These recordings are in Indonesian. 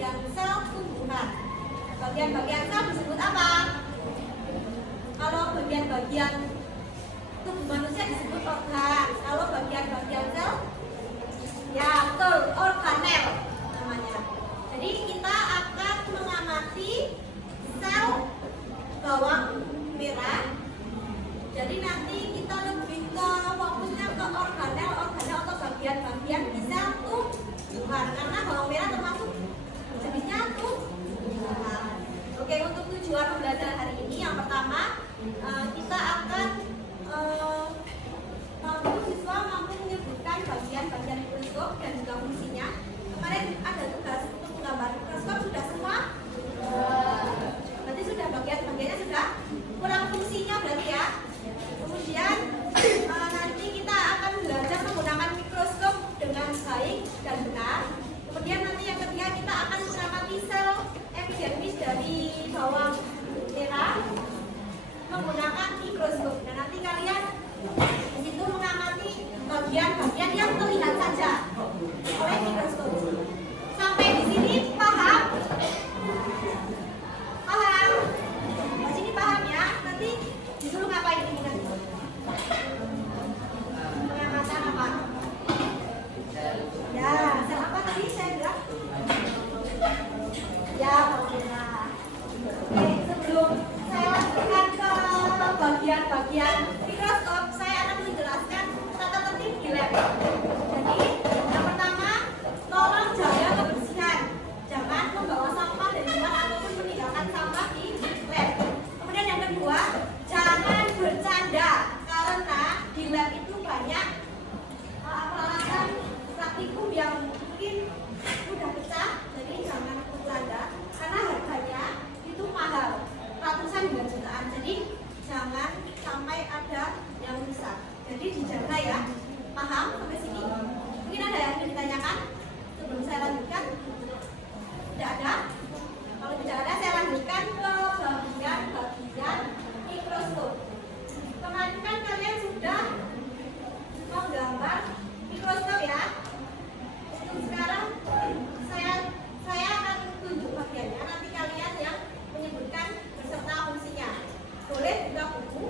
bagian-bagian sel tumbuhan. Bagian-bagian sel disebut apa? Kalau bagian-bagian tubuh manusia disebut organ. Kalau bagian-bagian sel, ya betul, organel namanya. Jadi kita akan mengamati sel bawang merah. Jadi nanti kita lebih ke fokusnya ke organel atau bagian-bagian di sel tumbuhan, karena bawang merah termasuk jenisnya tumbuhan. Oke, untuk tujuan pembelajaran hari ini yang pertama kita akan siswa mampu menyebutkan bagian-bagian mikroskop dan juga fungsinya. Kemarin ada tugas untuk menggambar mikroskop, sudah semua? Berarti sudah bagian-bagiannya sudah, kurang fungsinya berarti ya. Kemudian nanti kita akan belajar menggunakan mikroskop dengan baik dan benar. Kemudian nanti yang ketiga kita akan mengamati sel epidermis dari bawang merah menggunakan mikroskop. Dan nanti kalian di situ mengamati bagian-bagian yang terlihat saja oleh mikroskop. Sampai di sini paham? Paham? Di sini paham ya? Nanti disuruh ngapain ini nanti? Pengamatan apa? Ya, sel apa tadi saya bilang? Ya, nah. Oke, sebelum saya lanjutkan ke bagian-bagian mikroskop, saya akan menjelaskan tata tertib di lab. Jadi, yang pertama, tolong jaga kebersihan. Jangan membawa sampah dari luar ataupun meninggalkan sampah di lab. Kemudian yang kedua, jangan bercanda, karena di lab itu banyak peralatan praktikum yang mungkin mudah pecah. Jadi jangan bercanda, karena harganya itu mahal, ratusan hingga jutaan. Jadi jangan sampai ada yang rusak. Jadi dijaga ya. Paham sampai sini? Mungkin ada yang ingin ditanyakan sebelum saya lanjutkan? Tidak ada? Kalau tidak ada, saya lanjutkan ke bagian-bagian mikroskop. Kemarin kan kalian sudah menggambar mikroskop ya. Untuk sekarang saya akan tunjuk bagiannya. Nanti kalian yang menyebutkan beserta fungsinya. Boleh buka buku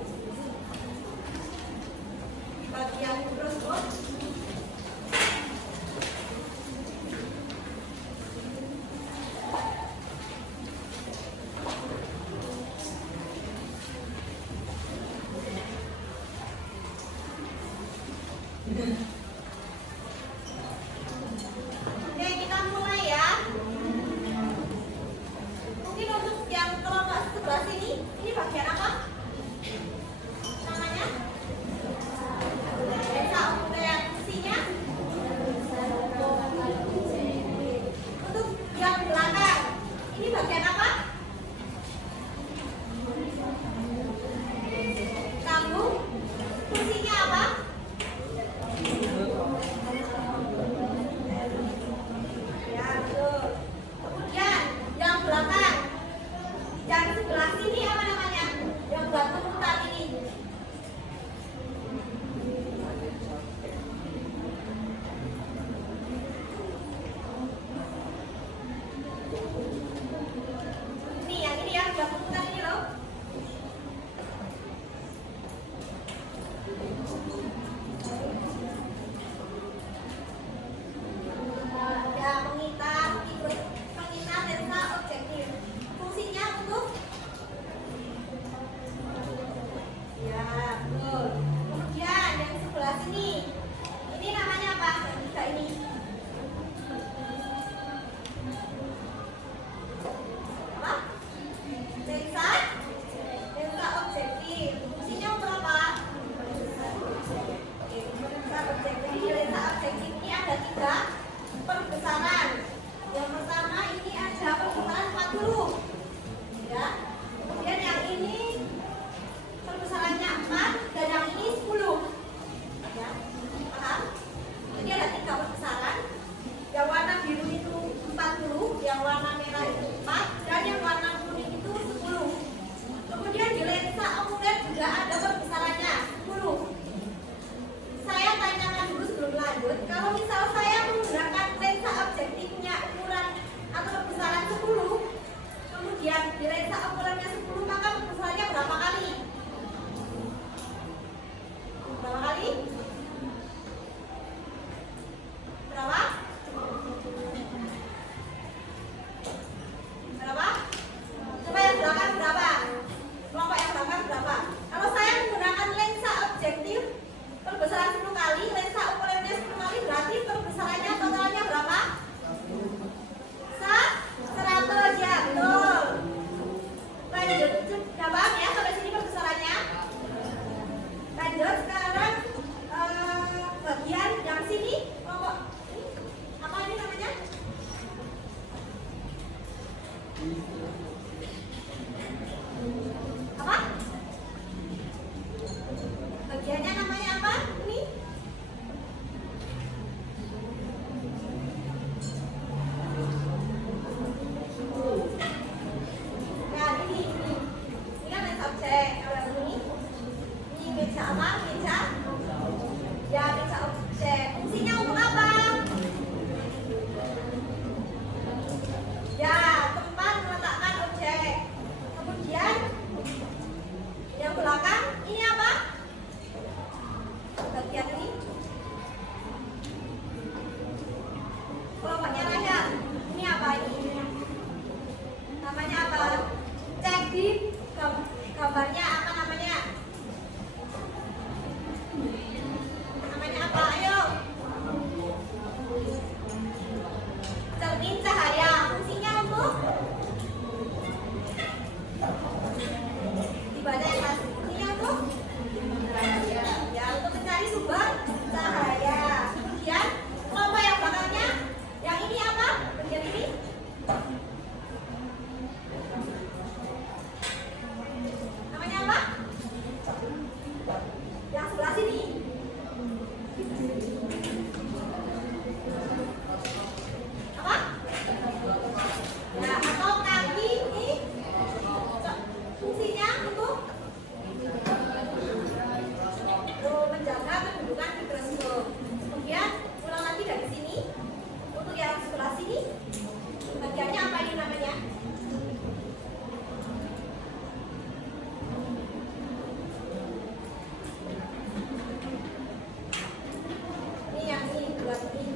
di bagian mikroskop. Oke, kita mulai ya. Mungkin untuk yang kelompok sebelah sini, ini bagian apa? Namanya? Lensa fungsinya? Untuk yang belakang, ini bagian apa? Lambung. Fungsinya apa? Ya, betul. Kemudian yang belakang, yang sebelah sini apa namanya? Yang buat pengutan ini. Kemudian di lensa ukurannya 10 maka pembesarannya berapa kali? Berapa kali? Berapa? Berapa? Coba yang belakang berapa? Kelompok yang belakang berapa? Kalau saya menggunakan lensa objektif perbesaran 10 kali, lensa ukurannya 10 kali, berarti perbesarannya totalnya berapa? 100 ya, betul. Lanjut, gampang ya sampai sini perbesarannya. Lanjut sekarang bagian yang sini, kelompok ini apa ini namanya? Apa? Bagiannya namanya apa? Ini? Nah, ini kan lensa objek. Kalau ini meja apa? Meja? Ya, meja objek. Fungsinya untuk apa? Ya, tempat meletakkan objek. Kemudian yang belakang ini apa? Bagian ini. Kelompoknya Raya. Ini apa ini? Namanya apa? Cek di gambarnya apa namanya? Namanya apa? Ayo. Cermin cahaya. Fungsinya untuk dibaca ya Mas. Fungsinya untuk ya untuk mencari sumber cahaya. Kemudian kelompok yang belakangnya, yang ini apa? Bagian ini. Namanya apa? Yang sebelah sini. Apa? Ya, atau kaki ini fungsinya untuk menjaga kedudukan mikroskop. Kemudian ulang lagi dari sini. Untuk yang sebelah sini, bagiannya apa ini namanya? Ini yang ini, buat ini.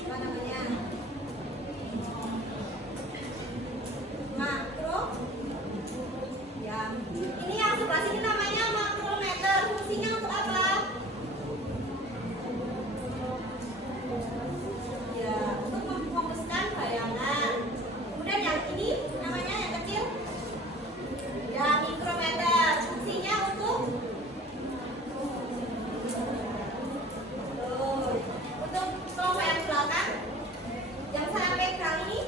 Apa namanya? Makro. Ya, ini yang sebelah sini namanya makrometer. Fungsinya untuk apa? Ya, untuk memfokuskan bayangan. Kemudian yang ini namanya yang kecil. Ya, mikrometer. Fungsinya untuk kelompok yang belakang. Yang saya pegang ini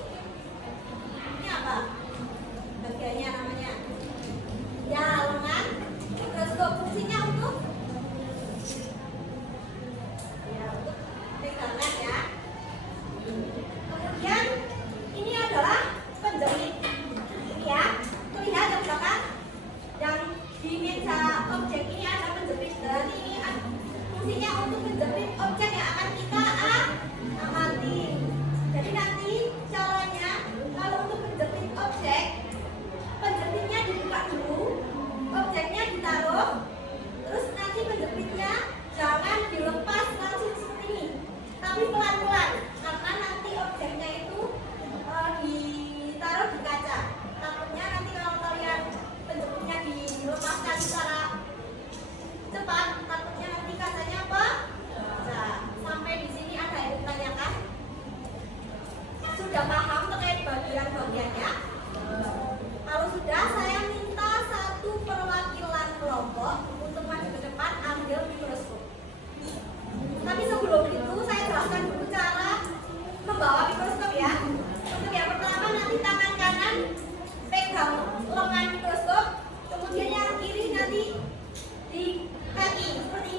apa? Bagiannya namanya ya lengan mikroskop. Fungsinya untuk ya untuk pegangan ya. Kemudian ini adalah penjepit. Ini ya, terlihat yang belakang, yang di meja objek ini ada penjepit. Dan ini fungsinya untuk menjepit objek yang akan kita amati. Jadi nanti caranya kalau untuk menjepit objek, penjepitnya dibuka dulu, objeknya ditaruh, terus nanti penjepitnya jangan dilepas langsung seperti ini, tapi pelan-pelan, karena nanti objeknya itu ditaruh di kaca. Takutnya nanti kalau kalian penjepitnya dilepaskan secara cepat, takutnya nanti kacanya apa? Nah, sampai di sini ada yang ditanyakan? Sudah paham terkait bagian-bagiannya? Kalau sudah, saya minta satu perwakilan kelompok untuk maju ke depan ambil mikroskop. Tapi sebelum itu saya jelaskan dulu cara membawa mikroskop ya. Untuk yang pertama nanti tangan kanan pegang lengan mikroskop, kemudian yang kiri nanti di kaki seperti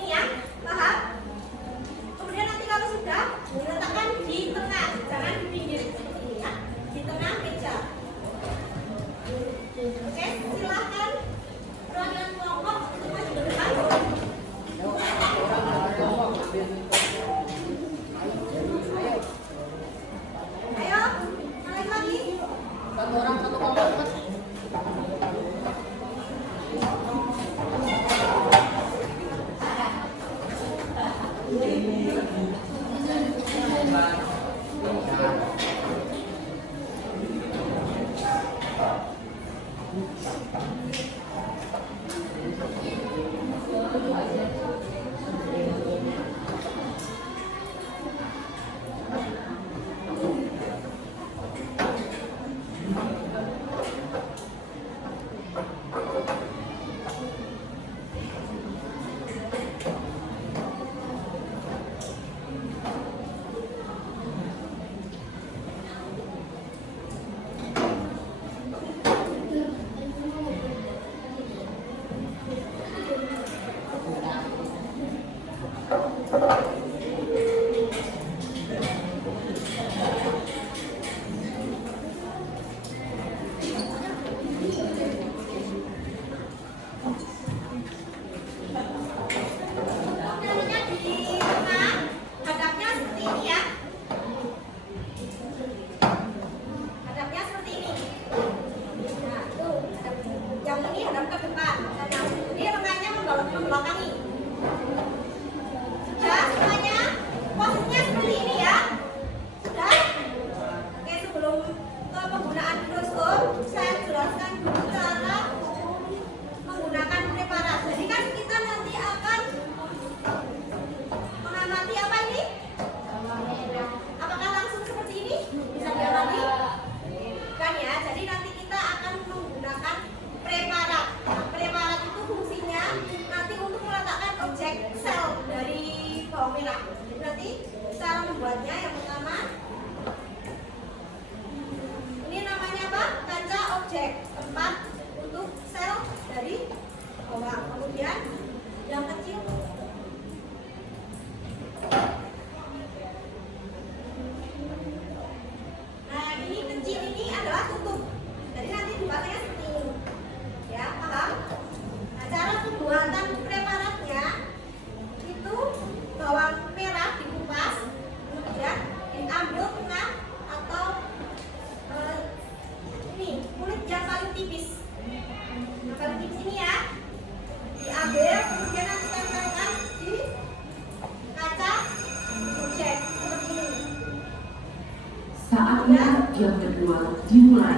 Saatnya yang kedua dimulai.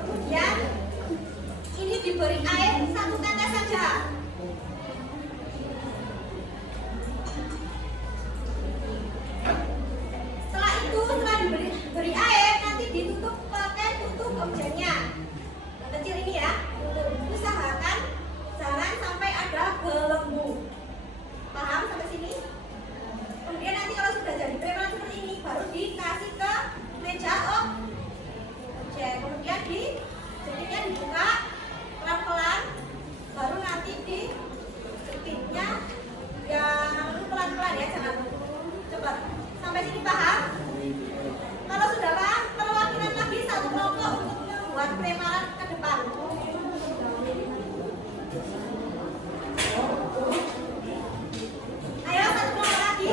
Kemudian ini diberi air 1 tetes saja. Setelah itu, setelah diberi air, nanti ditutup pakai tutup objeknya. Yang kecil ini ya. Usahakan jangan sampai ada belenggu. Paham sampai sini? Kemudian nanti kalau sudah jadi preparat seperti ini, baru dikasih ke meja objek. Kemudian jadinya dibuka pelan-pelan, baru nanti dijepitnya yang pelan-pelan ya, jangan cepat. Sampai sini paham? Kalau sudah paham, perwakilan lagi satu kelompok untuk membuat preparat ke depan. Ayo satu kelompok lagi.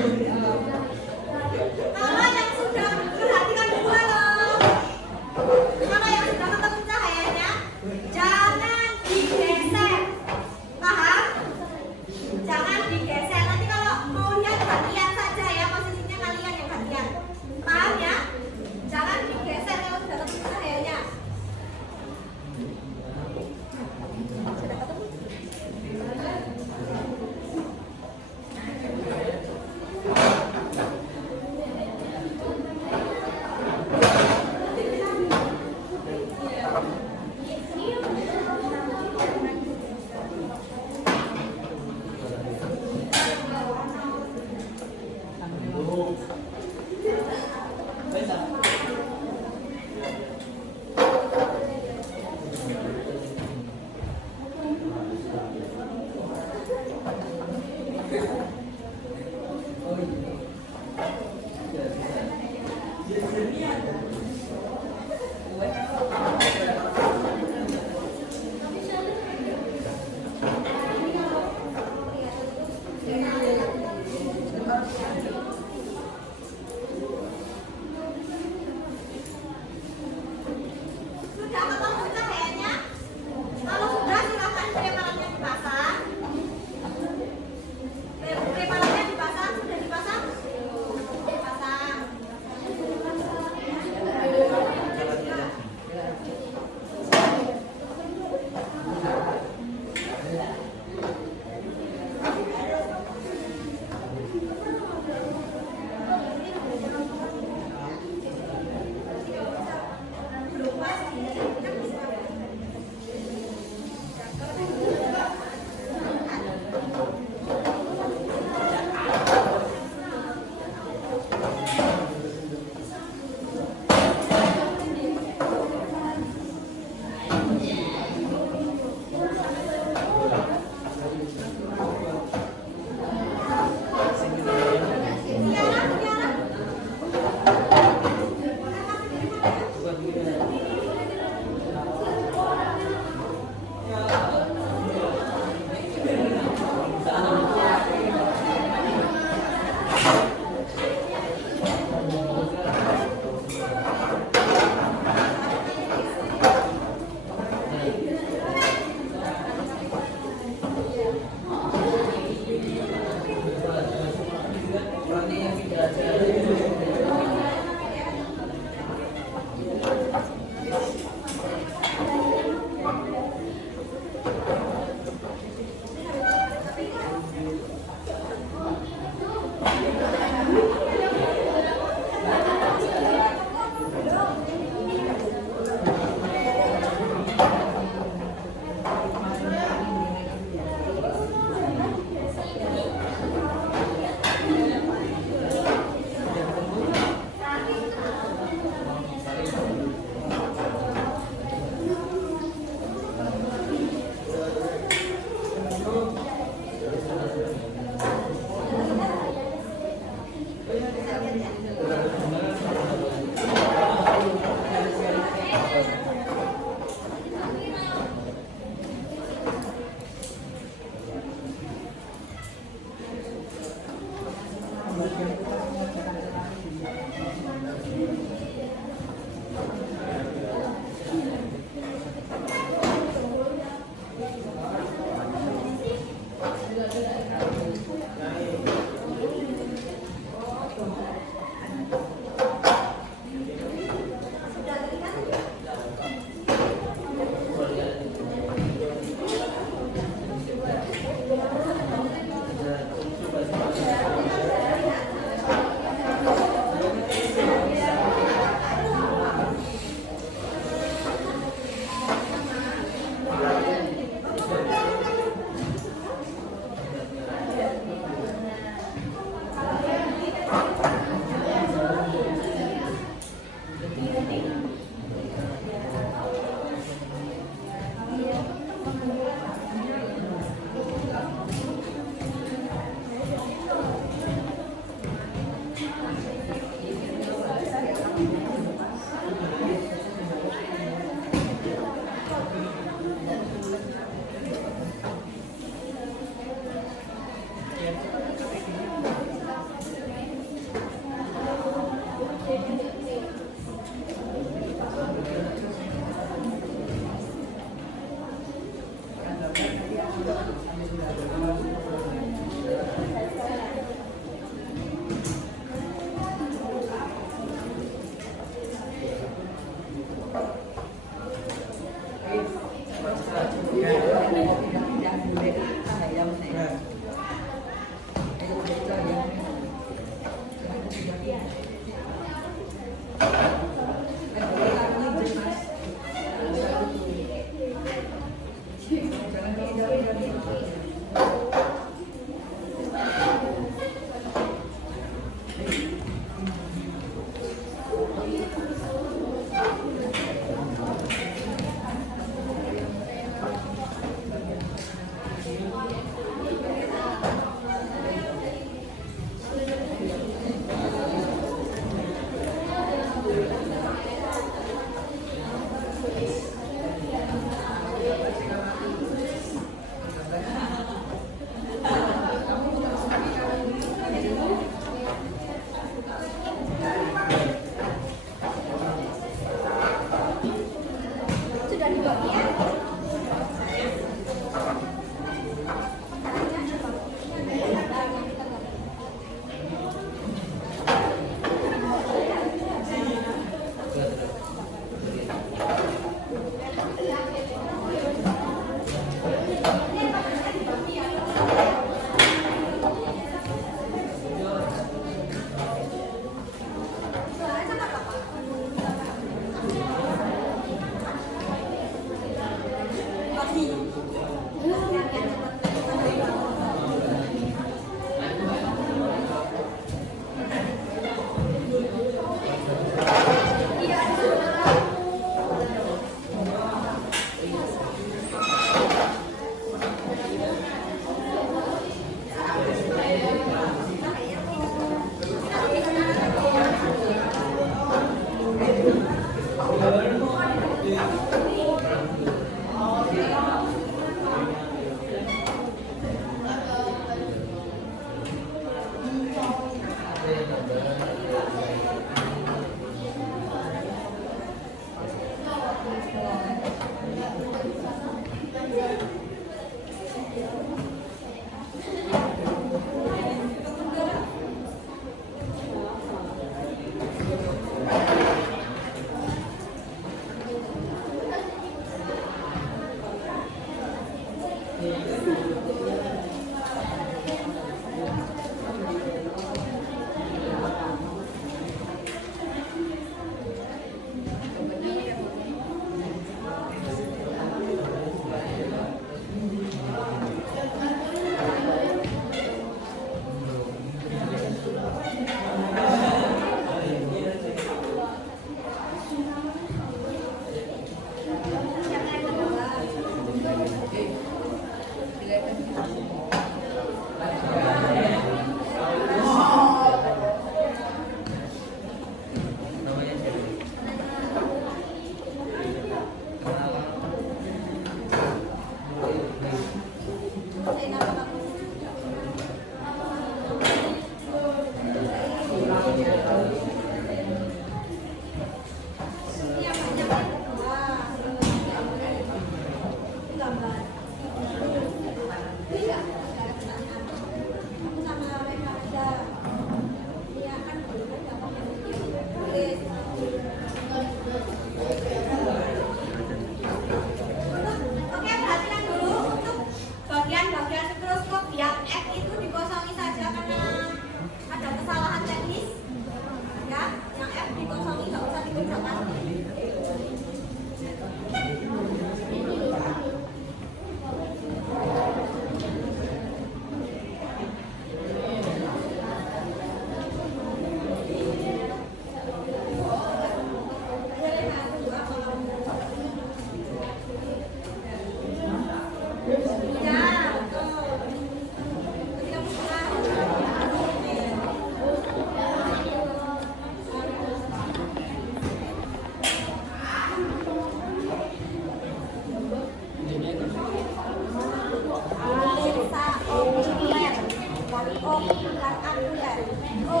kan O, bukan akuler. O.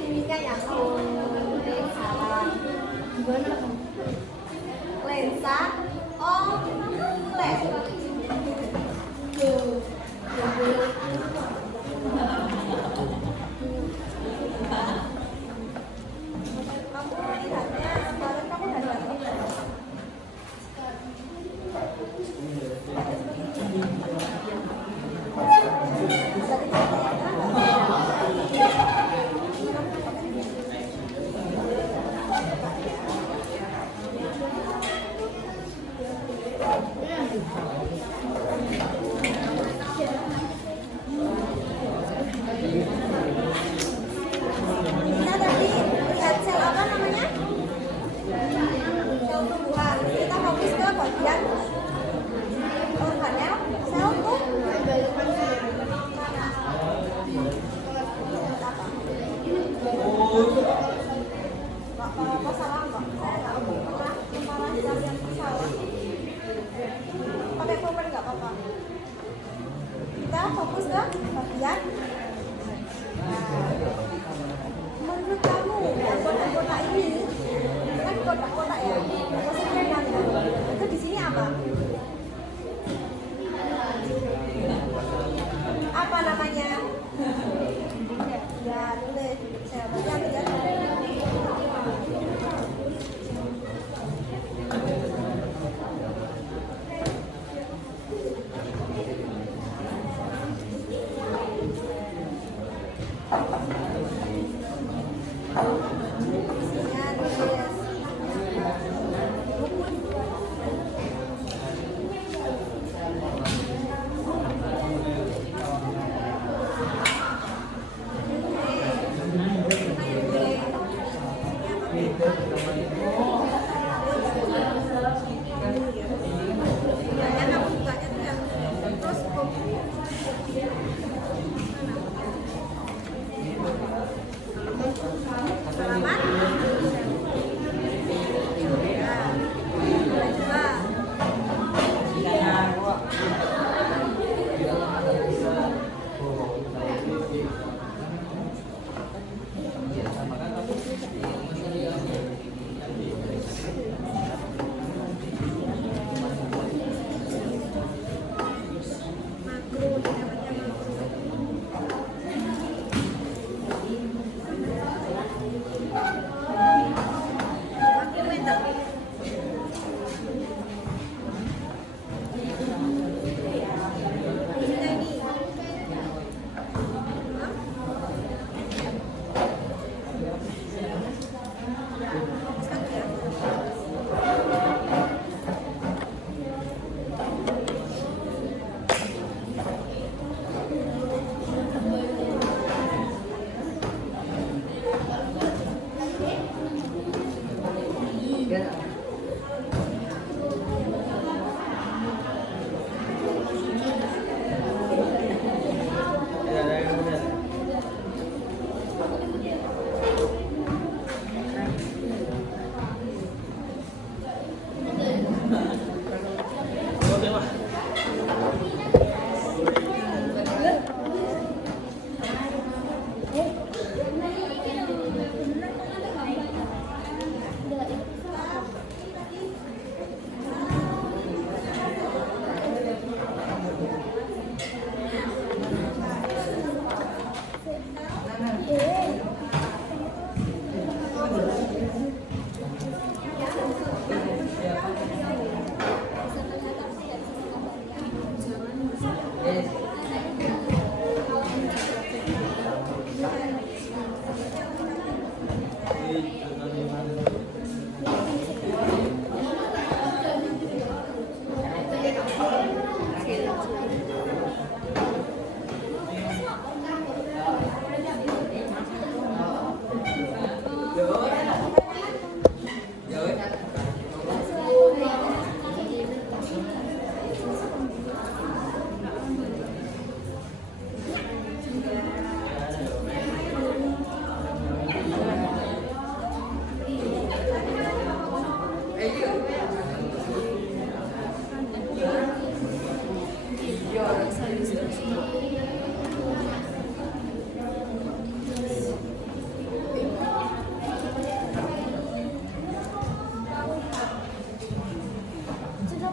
Ininya yang O. Salah. Gimana? Lensa OLED. Kamu lihatnya sekarang kamu udah lihat. Kita tadi lihat sel apa namanya? Sel tumbuhan. Kita fokus ke bagian organel sel apa salah nggak? Saya nggak pernah memarahi yang salah. Pakai pulpen nggak apa-apa. Kita fokus ke bagian. Menurut kamu kotak-kotak ini kan kotak-kotak ya, maksudnya itu di sini apa?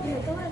Nah,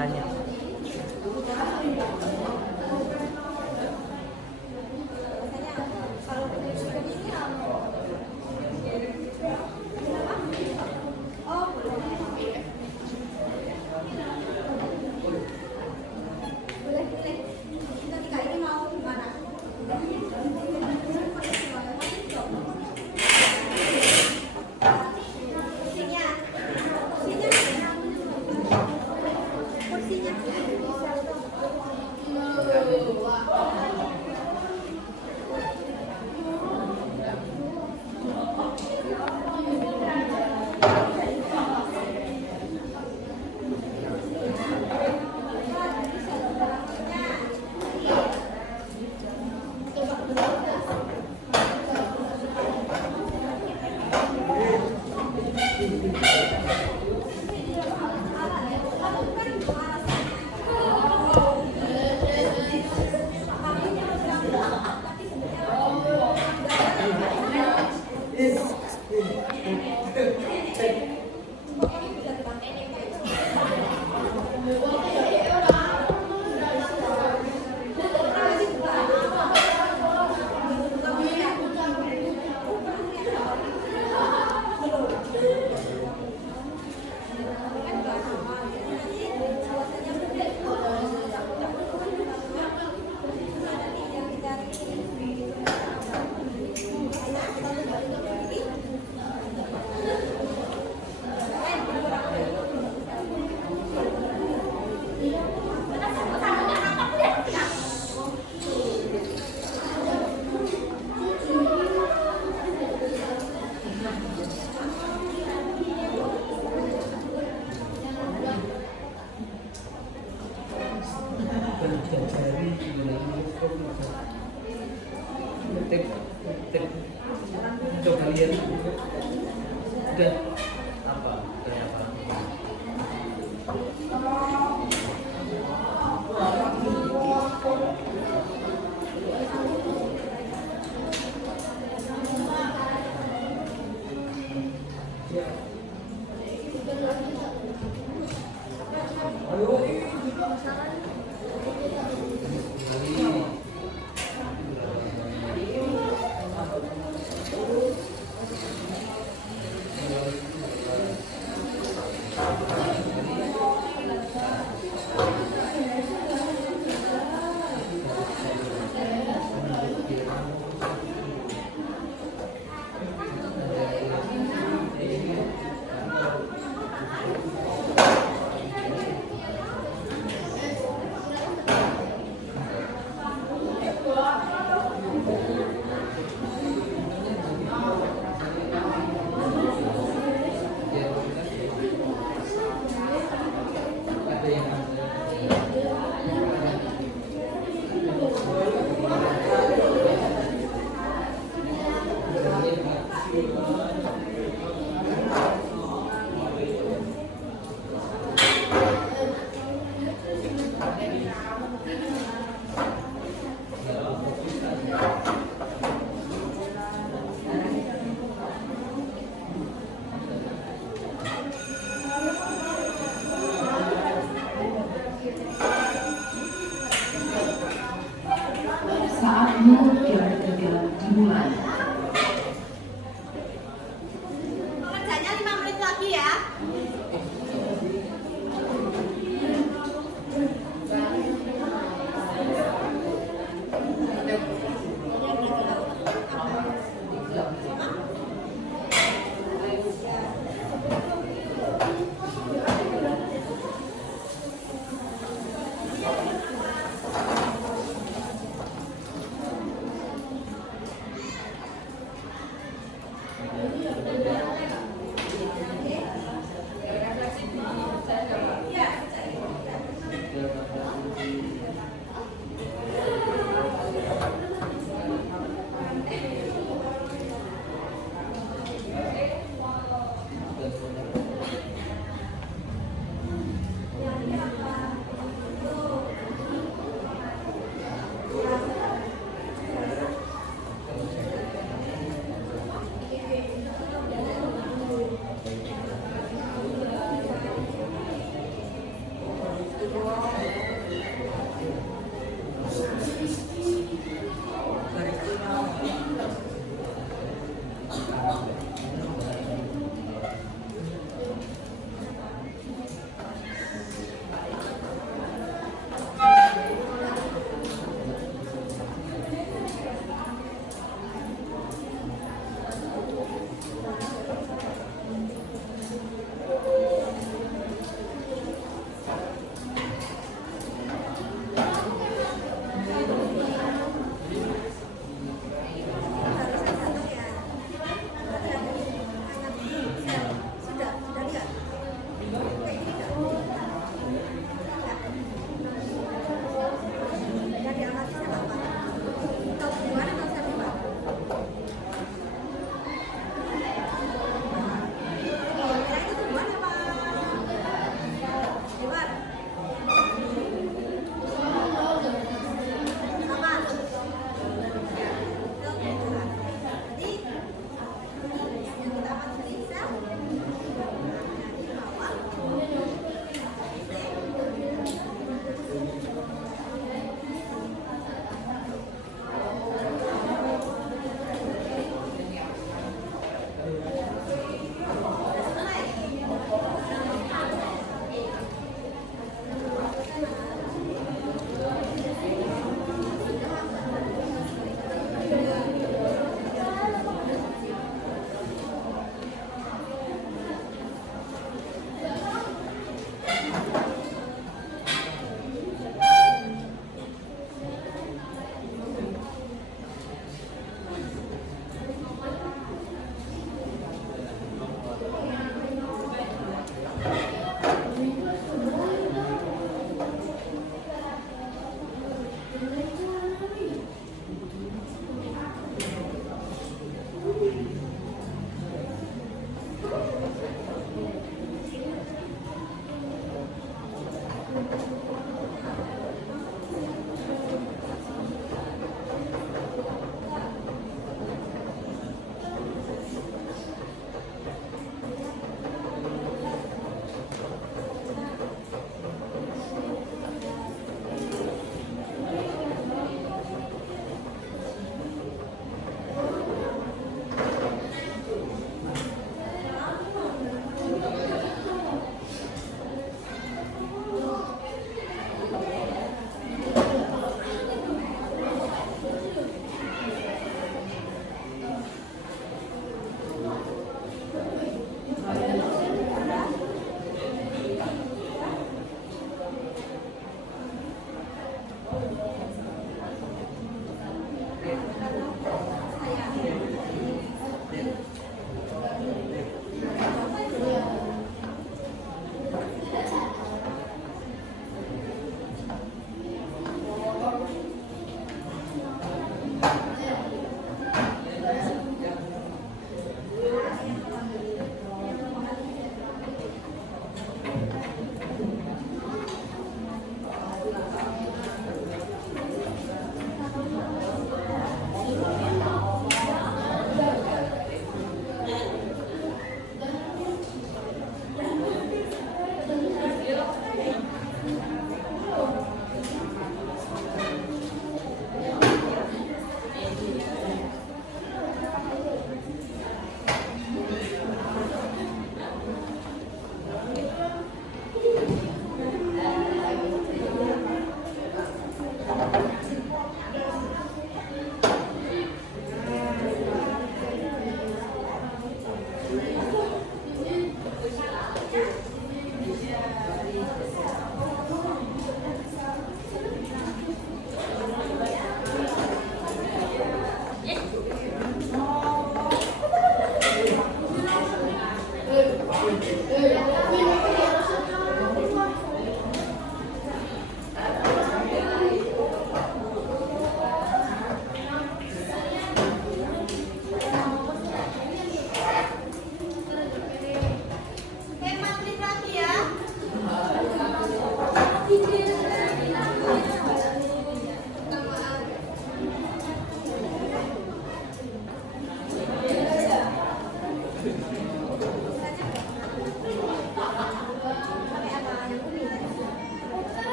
tanya. Kalau sudah di sini oh boleh boleh kita tiga ini mau gimana? Kursinya kursinya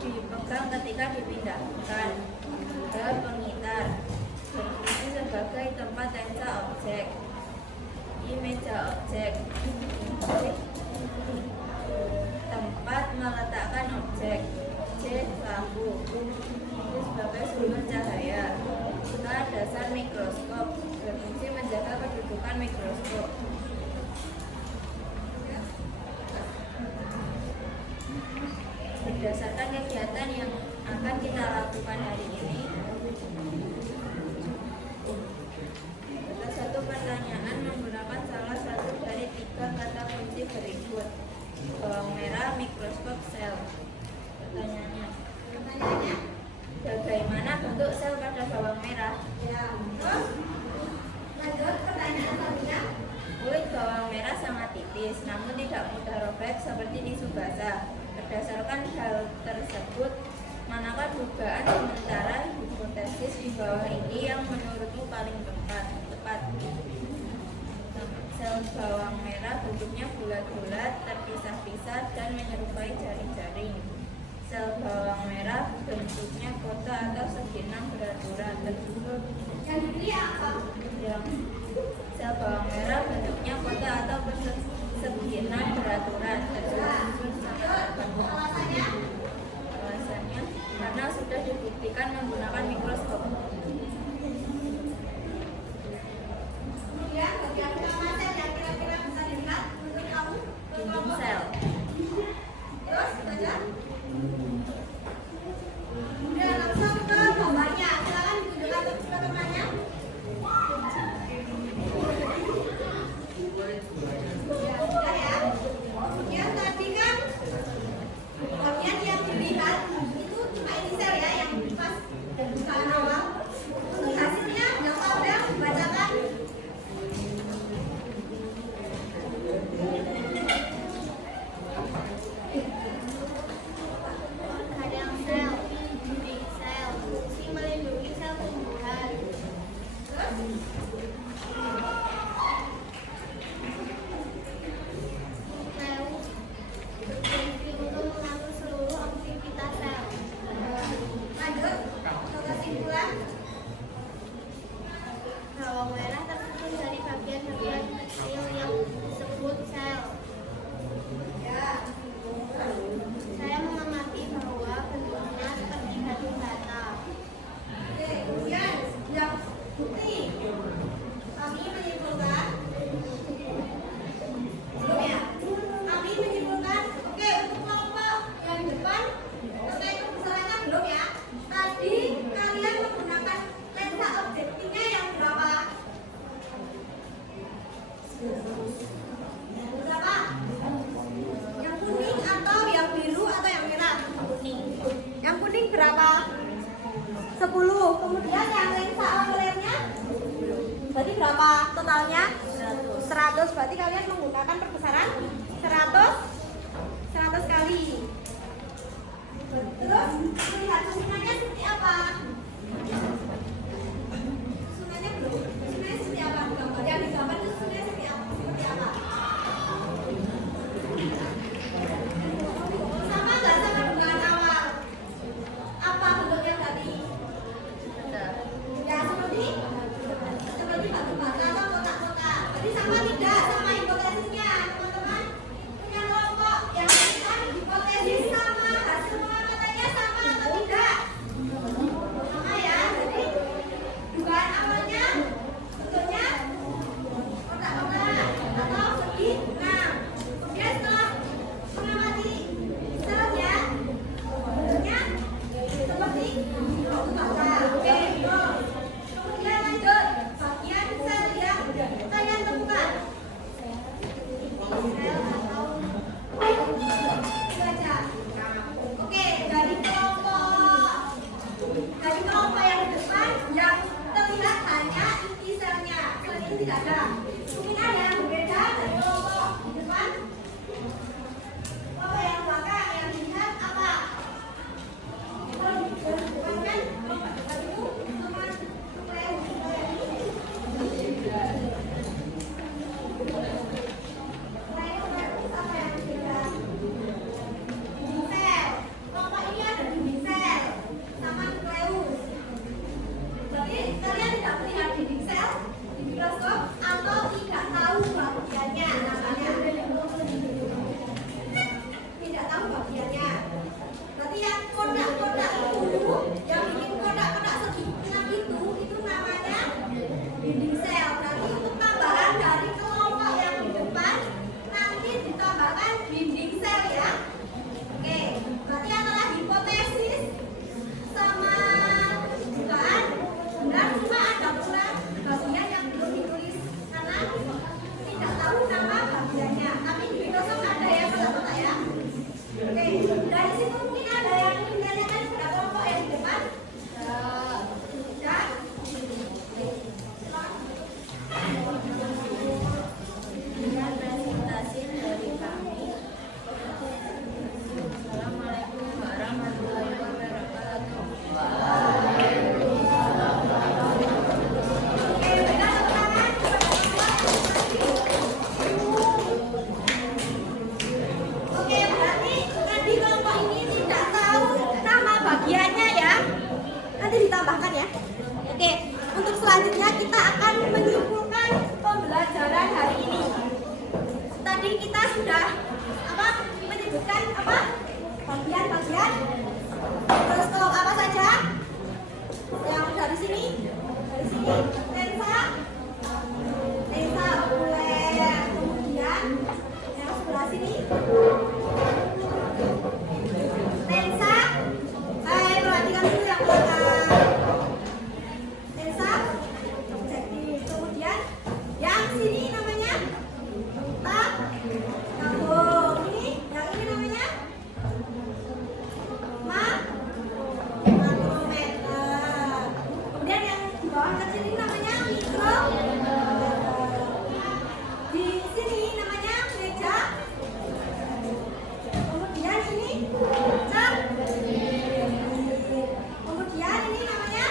dipegang ketika dipindahkan. Pengitar berfungsi sebagai tempat lensa objek. Meja objek, tempat meletakkan objek. Lampu sebagai sumber cahaya. Dasar mikroskop berfungsi menjaga kedudukan mikroskop. Berdasarkan kegiatan yang akan kita lakukan hari ini, ada satu pertanyaan menggunakan salah satu dari 3 kata kunci berikut. Bawang merah, mikroskop, sel. Pertanyaannya, bagaimana bentuk sel pada bawang merah? Ya, terus lanjut pertanyaan selanjutnya. Kulit bawang merah sangat tipis, namun tidak mudah robek seperti tisu basah. Berdasarkan hal tersebut, manakah dugaan sementara hipotesis di bawah ini yang menurutmu paling tepat? Sel bawang merah bentuknya bulat-bulat, terpisah-pisah, dan menyerupai jaring-jaring. Sel bawang merah bentuknya kotak atau segitiga beraturan. Yang dipilih apa? Sel bawang merah bentuknya kotak atau segitiga beraturan. Alasannya? Alasannya karena sudah dibuktikan menggunakan mikroskop. Kemudian bagian utama sel yang kira-kira bisa dilihat menurut kamu? Dinding sel. Terus lanjut. Kemudian langsung ke gambarnya. Silakan ditunjukkan ke teman-temannya. Ya, sudah ya. Kemudian tadi kan bagian yang dilihat itu cuma ini sel ya yang pas bukaan awal. Untuk hasilnya yang tahu dan bacakan. Kadang sel, dinding sel, fungsi melindungi sel tumbuhan. Nukleus berfungsi untuk mengatur seluruh aktivitas sel. Lanjut ke kesimpulan. Bawang merah tersusun dari bagian-bagian kecil yang disebut sel. Ya. Saya mengamati bahwa bentuknya seperti batu bata. Oke, kemudian yang bukti kami menyimpulkan belum ya? Kami menyimpulkan, oke untuk kelompok yang depan terkait kebesarannya belum ya? Tadi kalian menggunakan lensa objektifnya yang berapa? Berapa? Yang kuning atau yang biru atau yang merah? Yang kuning berapa? 10. Kemudian yang lensa overlay-nya berarti berapa totalnya? 100. Berarti kalian menggunakan perbesaran 100 kali. Terus melihat susunannya seperti apa? Susunannya belum. Susunannya seperti apa? Gambar yang digambar itu susunannya seperti apa? Sama nggak sama dengan awal? Apa bentuknya tadi? Ya seperti batu bata atau kotak-kotak. Berarti sama tidak sama hipotesisnya teman-teman? kita sudah menyebutkan bagian-bagian mikroskop apa saja yang dari sini lensa okuler, kemudian yang sebelah sini lensa, perhatikan dulu yang belakang, lensa objektif, kemudian yang sini namanya tabung, yang ini namanya makrometer, kemudian yang di bawah kecil ini namanya mikrometer, di sini namanya meja, kemudian ini kemudian ini namanya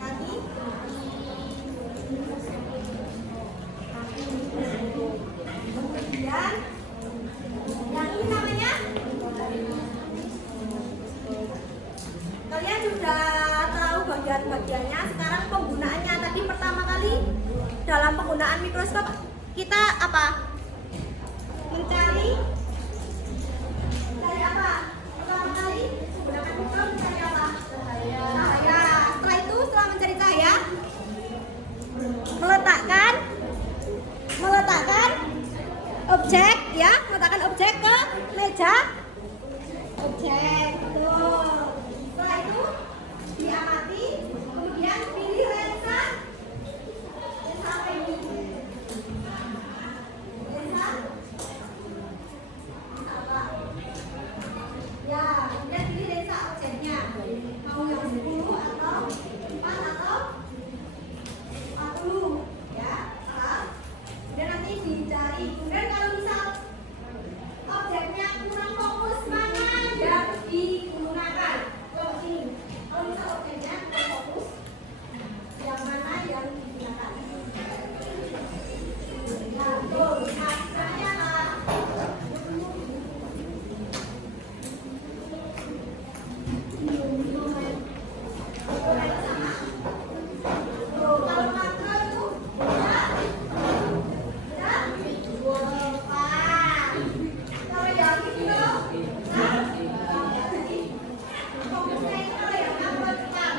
kaki, kemudian yang ini namanya, kalian sudah tahu bagian-bagiannya. Sekarang penggunaannya. Tadi pertama kali dalam penggunaan mikroskop kita apa? Mencari apa? Pertama kali menggunakan mikroskop mencari apa? Cahaya. Setelah itu, setelah mencari cahaya, meletakkan objek, ya, meletakkan objek ke meja objek. Tuh. Setelah itu diamati, kemudian pilih lensa apa ini? Lensa apa? Ya, kemudian pilih lensa objeknya. Mau yang 10 atau 4 atau 40, ya. Kemudian nanti dicari. Kemudian kalau misal objeknya kurang fokus, mana yang digunakan? Oh, ini. Kalau misal objeknya kurang fokus, yang mana yang digunakan? Ya, tuh. Hasilnya apa? Sama. Tuh, kalau makro itu kalau yang itu fokusnya itu kalau yang makro cepat,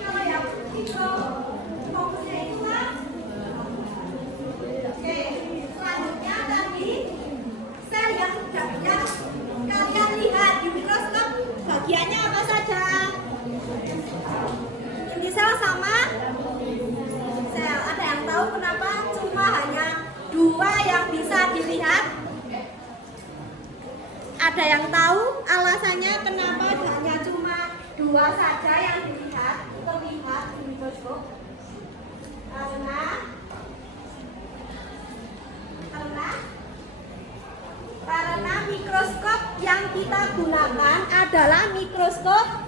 kalau yang mikro fokusnya itu kan. Oke, selanjutnya tadi sel yang kalian lihat di mikroskop bagiannya apa saja? Inti sel sama sel. Ada yang tahu kenapa cuma hanya 2 yang bisa dilihat? Ada yang tahu alasannya kenapa hanya cuma 2 saja yang terlihat di mikroskop? Karena mikroskop yang kita gunakan adalah mikroskop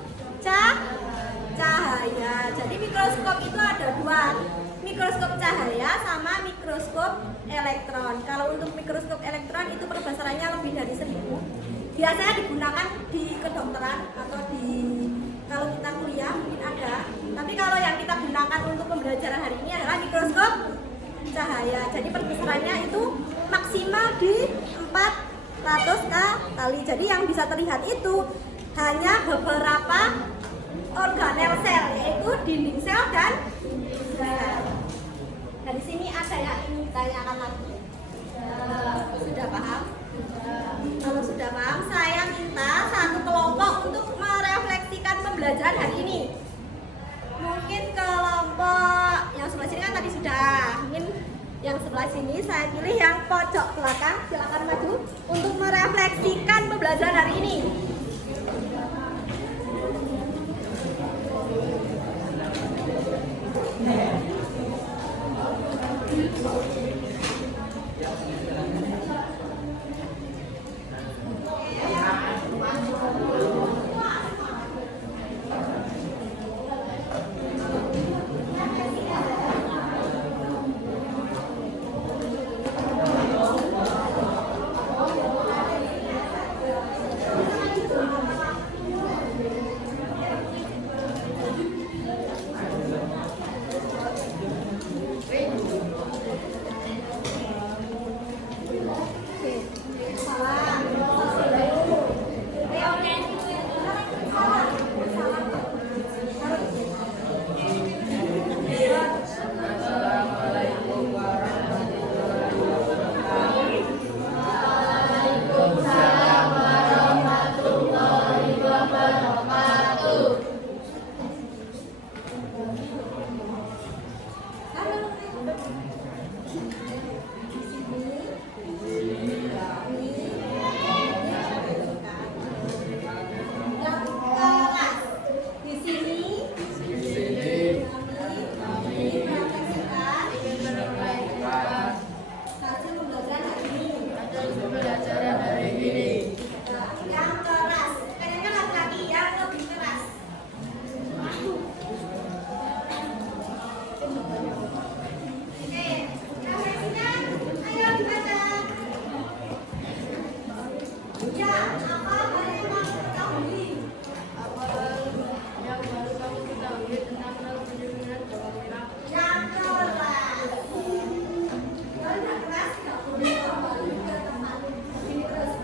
cahaya. Jadi mikroskop itu ada 2, mikroskop cahaya sama mikroskop elektron. Kalau untuk mikroskop elektron itu perbesarannya lebih dari 1000. Biasanya digunakan di kedokteran atau kalau kita kuliah mungkin ada. Tapi kalau yang kita gunakan untuk pembelajaran hari ini adalah mikroskop cahaya. Jadi perbesarannya itu maksimal di 400 kali. Jadi yang bisa terlihat itu hanya beberapa organel sel, yaitu dinding sel dan sel. Dari sini ada yang ingin ditanyakan lagi? Sudah paham? Kalau sudah paham, saya minta satu kelompok untuk merefleksikan pembelajaran hari ini. Mungkin kelompok yang sebelah sini kan tadi sudah. Mungkin yang sebelah sini saya pilih yang pojok belakang. Silakan maju untuk merefleksikan pembelajaran hari ini. Di sini kami merefleksikan hasil pembelajaran hari ini. Yang keras, kayaknya laki-laki yang lebih keras. Oke, refleksinya ayo dibaca. Ya, apa hal yang mau diketahui? Yang keras. Kalau yang keras tidak boleh kembali ke tempat. Ini terus.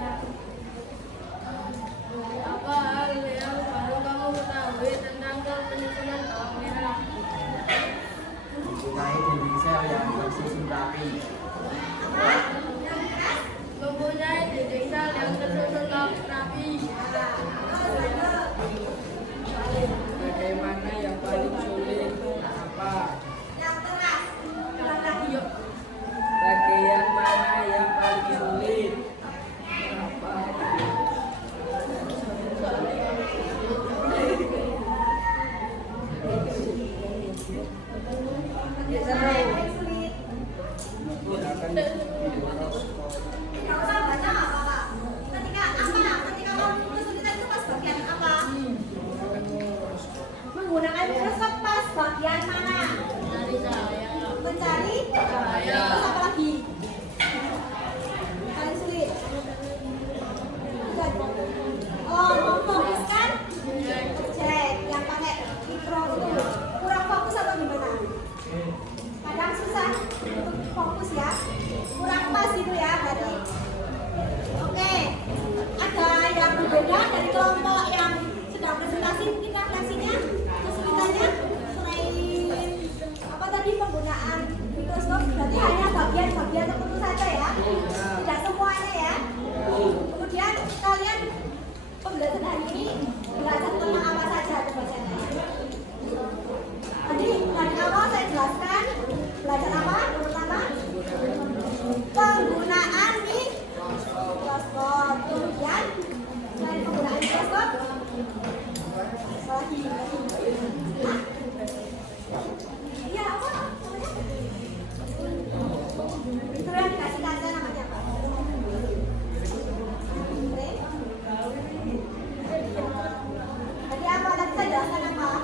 Mempunyai dinding sel yang tersusun rapi. Apa? Yang keras? Mempunyai dinding sel yang tersusun rapi. Bagaimana yang paling sulit? Apa? Yang keras. Ulang lagi. Bagian mana yang paling sulit? Apa? Mana yang paling sulit? Gunakan mikroskop. Tidak usah baca apa-apa. Ketika kamu kesulitan itu pas bagian apa? Menggunakan mikroskop pas bagian mana? Mencari Cahaya. Terus apa lagi? Paling sulit. Oh, memfokuskan objek yang pakai mikro itu kurang fokus atau gimana? Kadang susah untuk fokus ya, kurang pas gitu ya berarti. Oke, ada yang berbeda dari kelompok yang sedang presentasi, mungkin refleksinya kesulitannya selain apa tadi penggunaan mikroskop berarti hanya bagian-bagian tertentu saja ya, tidak semuanya ya. Kemudian kalian pembelajaran hari ini belajar tentang apa saja pembelajarannya? Tadi dari awal saya jelaskan belajar apa? Yang pertama penggunaan mikroskop. Kemudian selain penggunaan mikroskop, apa lagi? Hah? Iya apa? Namanya? Itu yang dikasih kaca namanya apa? Tadi apa? Tadi saya jelaskan apa?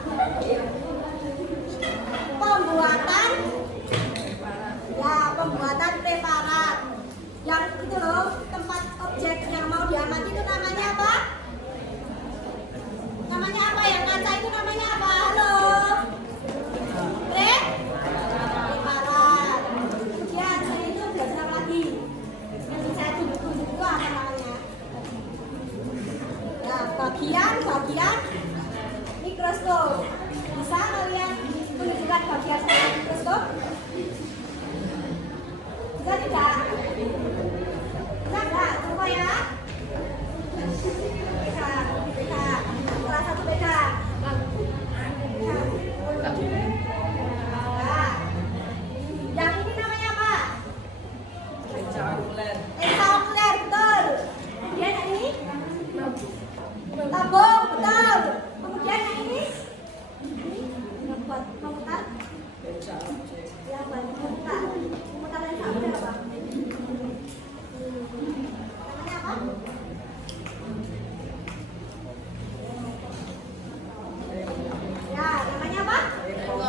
Pembuatan preparat yang itu loh, tempat objek yang mau diamati itu namanya apa? Namanya apa? Yang kaca itu namanya apa? Halo? Preparat. Kemudian saya itu belajar apa lagi? Yang saya tunjuk-tunjuk itu apa namanya? Ya, bagian mikroskop. Bisa kalian menunjukkan bagian mikroskop? Bisa tidak? Bisa enggak? Coba ya. Bisa. Kelas 1 beda. Nah. Yang ini namanya apa? Lensa okuler, betul. Kemudian yang ini? Tabung, betul. Kemudian yang ini? Yang buat memutar? Yang buat memutar. Memutar lensa okuler apa? Namanya apa? Ya, namanya apa?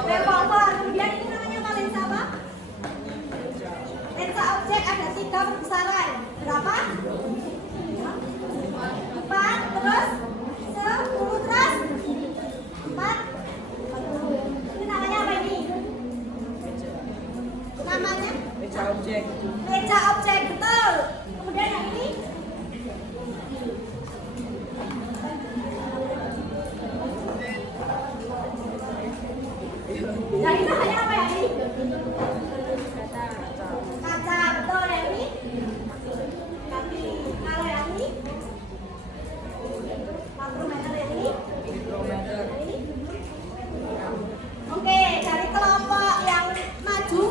Revolver. Kemudian ini namanya apa? Lensa apa? Lensa objek ada 3 perbesaran. Berapa? 4, terus 10, terus 4. Ini namanya apa ini? Namanya? Meja objek. Meja objek, betul. Kemudian yang ini? Yang ini namanya apa ya ini? Kaca, betul. Yang ini? Kaki. Kalau yang ini? Makrometer. Yang ini? Mikrometer. Yang ini? Oke, dari kelompok yang maju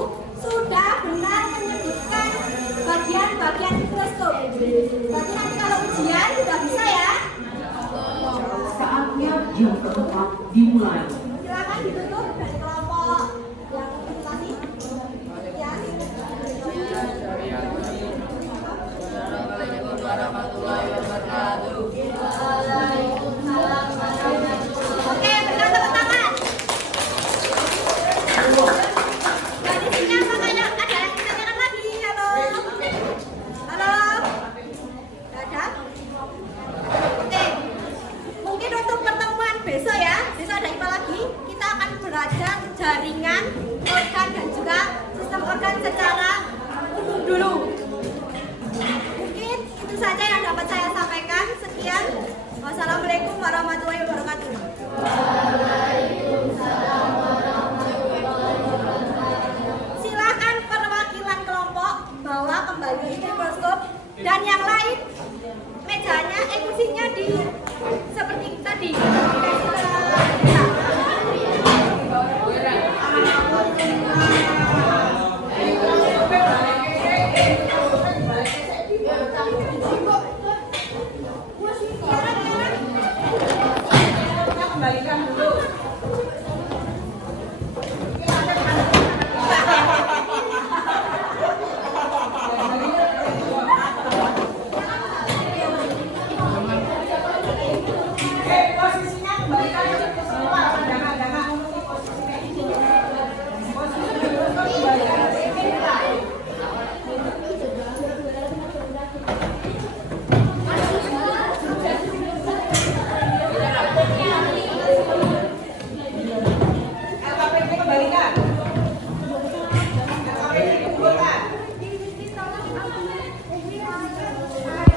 Dan yang